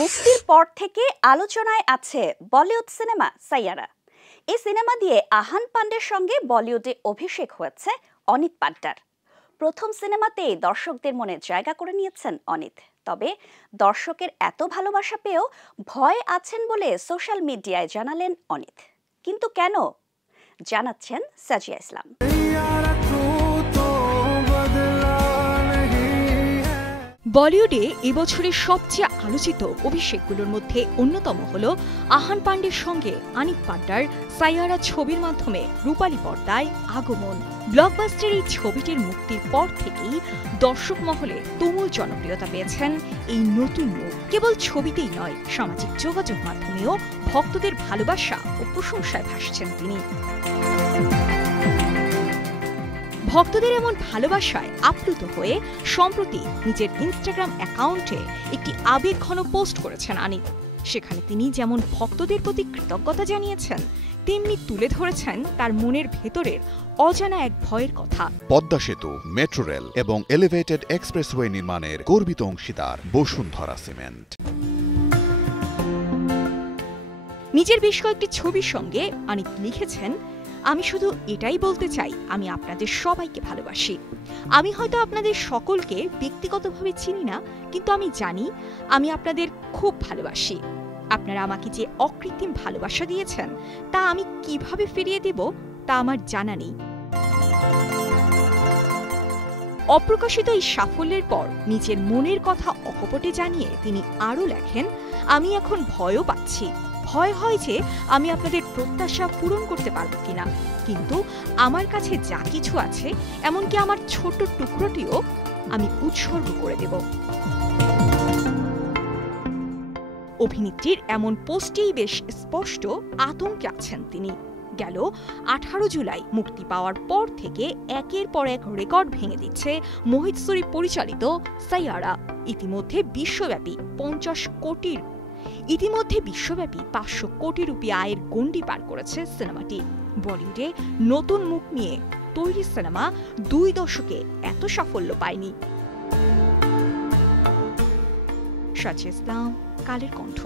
মুক্তির পর থেকে আলোচনায় আছে বলিউড সিনেমা সাইয়ারা। এই সিনেমা দিয়ে আহান পান্ডের সঙ্গে বলিউডে অভিষেক হয়েছে অনিত পাড্ডার। প্রথম সিনেমাতেই দর্শকদের মনে জায়গা করে নিয়েছেন অনিত। তবে দর্শকের এত ভালোবাসা পেয়েও ভয় আছেন বলে সোশ্যাল মিডিয়ায় জানালেন অনিত। কিন্তু কেন, জানাচ্ছেন সাজিয়া ইসলাম। বলিউডে এবছরের সবচেয়ে আলোচিত অভিষেকগুলোর মধ্যে অন্যতম হল আহান পান্ডের সঙ্গে অনিত পাড্ডার সাইয়ারা ছবির মাধ্যমে রূপালী পর্দায় আগমন। ব্লকবাস্টার এই ছবিটির মুক্তির পর থেকেই দর্শক মহলে তুমুল জনপ্রিয়তা পেয়েছেন এই নতুন মুখ। কেবল ছবিতেই নয়, সামাজিক যোগাযোগ মাধ্যমেও ভক্তদের ভালোবাসা ও প্রশংসায় ভাসছেন তিনি। ভক্তদের এমন ভালোবাসায় আপ্লুত হয়ে সম্প্রতি নিজের ইনস্টাগ্রাম অ্যাকাউন্টে একটি আবেগঘন পোস্ট করেছেন অনিত। সেখানে তিনি যেমন ভক্তদের প্রতি কৃতজ্ঞতা জানিয়েছেন, তেমনি তুলে ধরেছেন তার মনের ভেতরের অজানা এক ভয়ের কথা। পদ্মা সেতু, মেট্রো রেল এবং এলিভেটেড এক্সপ্রেসওয়ে নির্মাণের গর্বিত অংশীদার বসুন্ধরা সিমেন্ট। নিজের বেশ কয়েকটি ছবির সঙ্গে অনিত লিখেছেন, আমি শুধু এটাই বলতে চাই, আমি আপনাদের সবাইকে ভালোবাসি। আমি হয়তো আপনাদের সকলকে ব্যক্তিগতভাবে চিনি না, কিন্তু আমি জানি আমি আপনাদের খুব ভালোবাসি। আপনারা আমাকে যে অকৃত্রিম ভালোবাসা দিয়েছেন তা আমি কিভাবে ফিরিয়ে দেব তা আমার জানা নেই। অপ্রকাশিত এই সাফল্যের পর নিজের মনের কথা অকপটে জানিয়ে তিনি আরও লেখেন, আমি এখন ভয়ও পাচ্ছি। ভয় হয় যে আমি আপনাদের প্রত্যাশা পূরণ করতে পারবো কিনা, কিন্তু আমার কাছে যা কিছু আছে, এমনকি আমার ছোট্ট টুকরোটিও আমি উৎসর্গ করে দেব। অভিনেত্রীর এমন পোস্টেই বেশ স্পষ্ট আতঙ্কে আছেন তিনি। গেল 18 জুলাই মুক্তি পাওয়ার পর থেকে একের পর এক রেকর্ড ভেঙে দিচ্ছে মোহিত সুরি পরিচালিত সাইয়ারা। ইতিমধ্যে বিশ্বব্যাপী 500 কোটি রুপি আয়ের গণ্ডি পার করেছে সিনেমাটি। বলিউডে নতুন মুখ নিয়ে তৈরি সিনেমা 2 দশকে এত সাফল্য পায়নি। সাজিয়া ইসলাম, কালের কণ্ঠ।